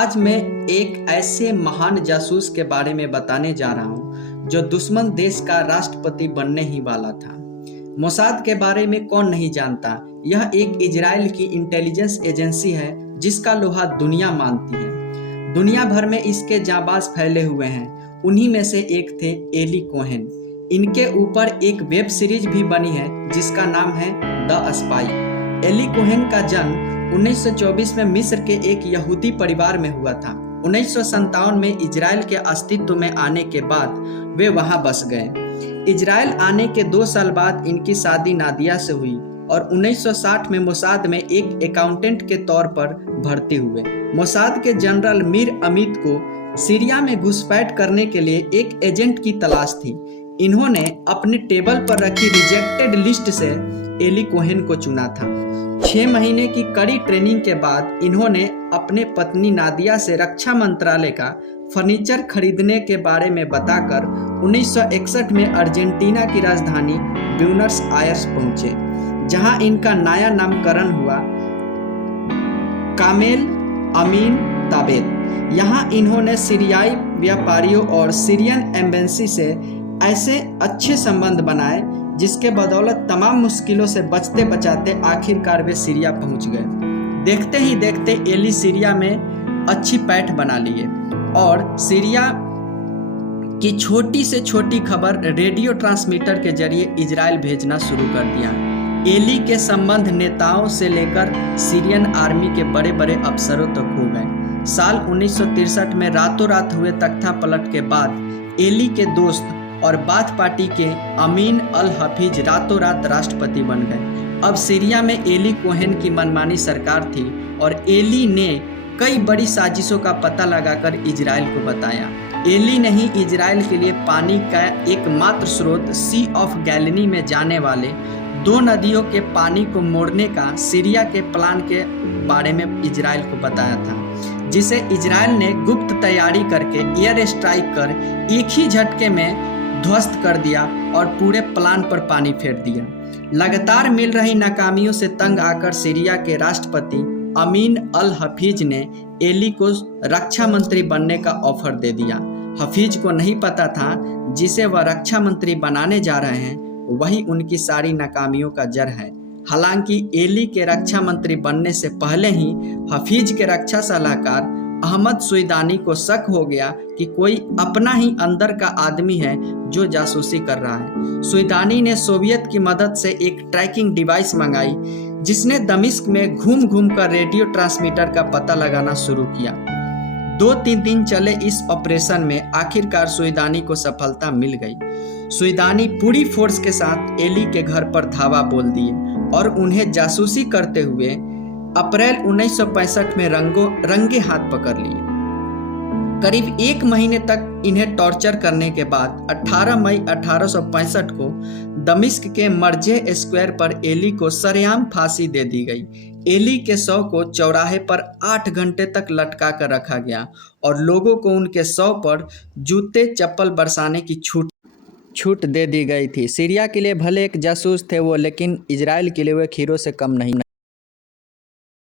आज मैं एक ऐसे महान जासूस के बारे में बताने जा रहा हूँ जो दुश्मन देश का राष्ट्रपति बनने ही वाला था। मोसाद के बारे में कौन नहीं जानता। यह एक इजराइल की इंटेलिजेंस एजेंसी है जिसका लोहा दुनिया मानती है। दुनिया भर में इसके जाबाज फैले हुए हैं। उन्हीं में से एक थे एली कोहेन। इनके ऊपर एक वेब सीरीज भी बनी है जिसका नाम है द स्पाई। एली कोहेन का जन्म 1924 में मिस्र के एक यहूदी परिवार में हुआ था। 1957 में इजराइल के अस्तित्व में आने के बाद वे वहां बस गए। इजराइल आने के 2 साल बाद इनकी शादी नादिया से हुई और 1960 में मोसाद में एक अकाउंटेंट के तौर पर भर्ती हुए। मोसाद के जनरल मीर अमित को सीरिया में घुसपैठ करने के लिए एक एजेंट की तलाश थी। इन्होंने अपने टेबल पर रखी रिजेक्टेड लिस्ट से एली कोहेन को चुना था। 6 महीने की कड़ी ट्रेनिंग के बाद इन्होंने अपने पत्नी नादिया से रक्षा मंत्रालय का फर्नीचर खरीदने के बारे में बताकर 1961 में अर्जेंटीना की राजधानी ब्यूनस आयर्स पहुंचे, जहां इनका नया नामकरण हुआ कामेल अमीन ताबेत। यहां इन्होंने सीरियाई व्यापारियों और सीरियन एम्बेसी से ऐसे अच्छे संबंध बनाए जिसके बदौलत तमाम मुश्किलों से बचते बचाते आखिरकार वे सीरिया पहुंच गए। देखते ही देखते एली सीरिया में अच्छी पैठ बना लिए और सीरिया की छोटी से छोटी खबर रेडियो ट्रांसमीटर के जरिए इजराइल भेजना शुरू कर दिया। एली के संबंध नेताओं से लेकर सीरियन आर्मी के बड़े बड़े अफसरों तक हो गए। साल 1963 में रातों रात हुए तख्ता पलट के बाद एली के दोस्त और बाथ पार्टी के अमीन अल हफीज रातों रात राष्ट्रपति बन गए। अब सीरिया में एली कोहेन की मनमानी सरकार थी और एली ने कई बड़ी साजिशों का पता लगाकर इजराइल को बताया। एली ने ही इजराइल के लिए पानी का एकमात्र स्रोत सी ऑफ गैलिली में जाने वाले 2 नदियों के पानी को मोड़ने का सीरिया के प्लान के बारे में इजराइल को बताया था, जिसे इजराइल ने गुप्त तैयारी करके एयर स्ट्राइक कर एक ही झटके में ध्वस्त कर दिया और पूरे प्लान पर पानी फेर दिया। लगातार मिल रही नाकामियों से तंग आकर सीरिया के राष्ट्रपति अमीन अल हफीज ने एली को रक्षा मंत्री बनने का ऑफर दे दिया। हफीज को नहीं पता था जिसे वह रक्षा मंत्री बनाने जा रहे हैं वही उनकी सारी नाकामियों का जड़ है। हालांकि एली के रक्षा मंत्री बनने से पहले ही हफीज के रक्षा सलाहकार अहमद सुईदानी को शक हो गया कि कोई अपना ही अंदर का आदमी है जो जासूसी कर रहा है। सुईदानी ने सोवियत की मदद से एक ट्रैकिंग डिवाइस मंगाई जिसने दमिश्क में घूम घूम कर रेडियो ट्रांसमीटर का पता लगाना शुरू किया। 2-3 दिन चले इस ऑपरेशन में आखिरकार सुईदानी को सफलता मिल गई। सुईदानी पूरी फोर्स के साथ एली के घर पर धावा बोल दिए और उन्हें जासूसी करते हुए अप्रैल 1965 में रंगे हाथ पकड़ लिए। करीब 1 महीने तक इन्हें टॉर्चर करने के बाद 18 मई 1865 को दमिश्क के मर्जे स्क्वायर पर एली को सरेआम फांसी दे दी गई। एली के शव को चौराहे पर 8 घंटे तक लटका कर रखा गया और लोगों को उनके शव पर जूते चप्पल बरसाने की छूट दे दी गई थी। सीरिया के लिए भले एक जासूस थे वो, लेकिन इजराइल के लिए वे हीरो से कम नहीं।